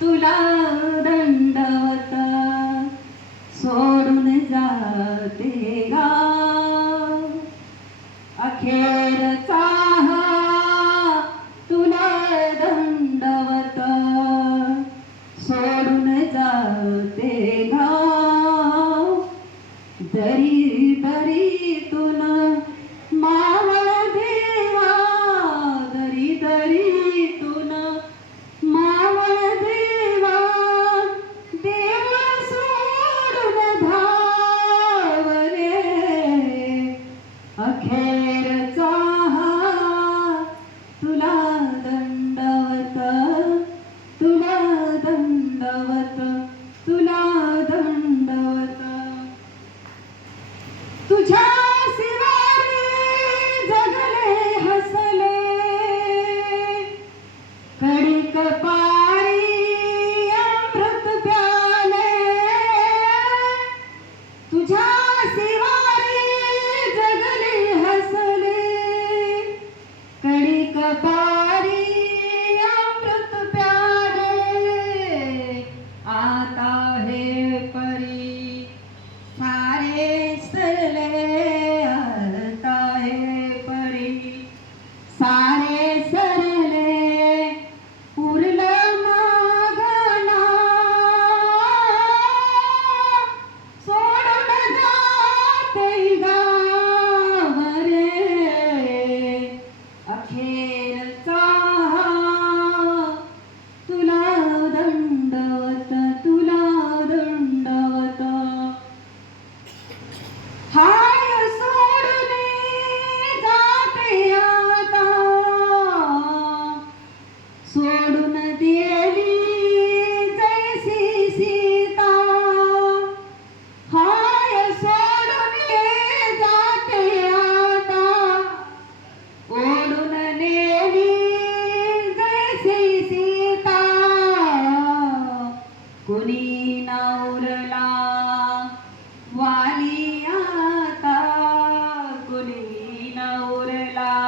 तुला दंडवत सोडून जाते गाव अखेरचा हा तुला दंडवत सोडून जाते गाव दरी दरीतून मावळ देवा दरी दरीतून मावळ देवा देव सोडून धावले अखेरचा हा तुला दंडवत तुला दंडवत तुला दंडवत तुझ्या शिवारी जगले हसले कडिक पारी अमृत प्याले तुझ्या शिवारी जगले हसले कडिक पारी अमृत प्याले आता हे परी सारे सरले आता हे परी सारे सरले उरलं मागना सोडून जाते गाव रे अखेरचा तुला दंडवत तुला दंडवत हाय सोडून जाते आता सोडून दे